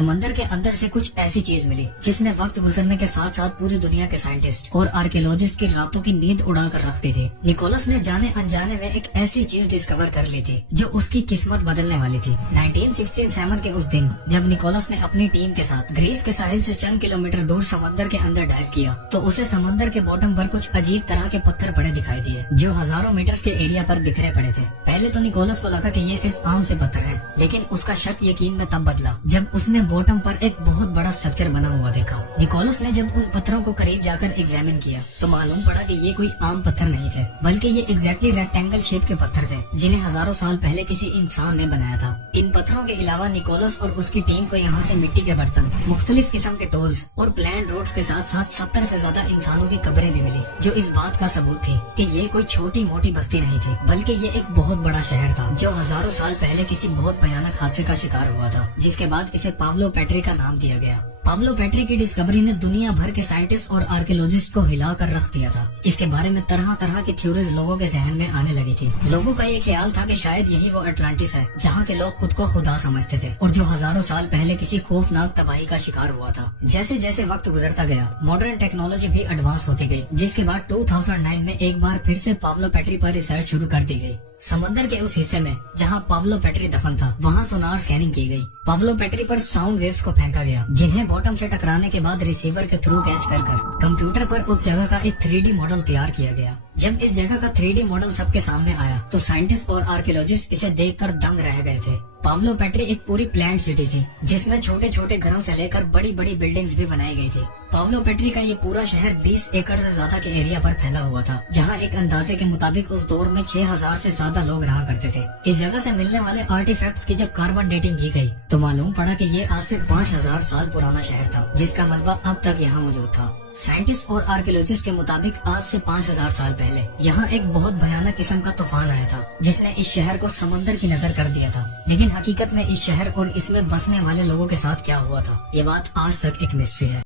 سمندر کے اندر سے کچھ ایسی چیز ملی جس نے وقت گزرنے کے ساتھ ساتھ پوری دنیا کے سائنٹسٹ اور آرکیولوجسٹ کی راتوں کی نیند اڑا کر رکھتی تھی۔ نکولس نے جانے انجانے میں ایک ایسی چیز ڈسکور کر لی تھی جو اس کی قسمت بدلنے والی تھی۔ 1967 کے اس دن جب نکولس نے اپنی ٹیم کے ساتھ گریس کے ساحل سے چند کلومیٹر دور سمندر کے اندر ڈائیو کیا تو اسے سمندر کے باٹم پر کچھ عجیب طرح کے پتھر پڑے دکھائی دیے جو ہزاروں میٹر کے ایریا پر بکھرے پڑے تھے۔ پہلے تو نکولس کو لگا کہ یہ صرف عام سے پتھر ہے، لیکن اس کا شک یقین میں تب بدلا جب اس نے باٹم پر ایک بہت بڑا سٹرکچر بنا ہوا دیکھا۔ نکولس نے جب ان پتھروں کو قریب جا کر ایگزامن کیا تو معلوم پڑا کہ یہ کوئی عام پتھر نہیں تھے، بلکہ یہ ایگزیکٹلی ریکٹینگل شیپ کے پتھر تھے جنہیں ہزاروں سال پہلے کسی انسان نے بنایا تھا۔ ان پتھروں کے علاوہ نکولس اور اس کی ٹیم کو یہاں سے مٹی کے برتن، مختلف قسم کے ٹولز اور پلان روڈز کے ساتھ ساتھ 70 سے زیادہ انسانوں کی قبریں بھی ملی، جو اس بات کا ثبوت تھی کہ یہ کوئی چھوٹی موٹی بستی نہیں تھی، بلکہ یہ ایک بہت بڑا شہر تھا جو ہزاروں سال پہلے کسی بہت بھیانک حادثے کا شکار ہوا تھا، جس کے بعد اسے پاولو پیٹری کا نام دیا گیا۔ پاولو پیٹری کی ڈسکوری نے دنیا بھر کے سائنٹسٹ اور آرکیولوجسٹ کو ہلا کر رکھ دیا تھا۔ اس کے بارے میں طرح طرح کی تھیوریز لوگوں کے ذہن میں آنے لگی تھی۔ لوگوں کا یہ خیال تھا کہ شاید یہی وہ اٹلانٹس ہے جہاں کے لوگ خود کو خدا سمجھتے تھے اور جو ہزاروں سال پہلے کسی خوفناک تباہی کا شکار ہوا تھا۔ جیسے جیسے وقت گزرتا گیا ماڈرن ٹیکنالوجی بھی ایڈوانس ہوتی گئی، جس کے بعد 2009 میں ایک بار پھر سے پاولو پیٹری پر ریسرچ شروع کر دی گئی۔ سمندر کے اس حصے میں جہاں پاولو پیٹری دفن تھا وہاں سونار سکیننگ کی گئی۔ پاولو پیٹری پر ساؤنڈ ویوز کو پھینکا گیا جنہیں باٹم سے ٹکرانے کے بعد ریسیور کے تھرو کیچ کر کمپیوٹر پر اس جگہ کا ایک 3D ماڈل تیار کیا گیا۔ جب اس جگہ کا 3D ماڈل سب کے سامنے آیا تو سائنٹسٹ اور آرکیولوجسٹ اسے دیکھ کر دنگ رہ گئے تھے۔ پاولو پیٹری ایک پوری پلانٹ سٹی تھی جس میں چھوٹے چھوٹے گھروں سے لے کر بڑی بڑی بلڈنگز بھی بنائی گئی تھی۔ پاولو پیٹری کا یہ پورا شہر 20 ایکڑ سے زیادہ کے ایریا پر پھیلا ہوا تھا، جہاں ایک اندازے کے مطابق اس دور میں 6000 سے زیادہ لوگ رہا کرتے تھے۔ اس جگہ سے ملنے والے آرٹی فیکٹس کی جب کاربن ڈیٹنگ کی گئی تو معلوم پڑا کہ یہ آج سے 5000 سال پرانا شہر تھا جس کا ملبہ اب تک یہاں موجود تھا۔ سائنٹسٹ اور آرکیولوجسٹ کے مطابق آج سے 5000 سال پہلے یہاں ایک بہت بھیانک قسم کا طوفان آیا تھا جس نے اس شہر کو سمندر کی نظر کر دیا تھا، لیکن حقیقت میں اس شہر اور اس میں بسنے والے لوگوں کے ساتھ کیا ہوا تھا یہ بات آج تک ایک مسٹری ہے۔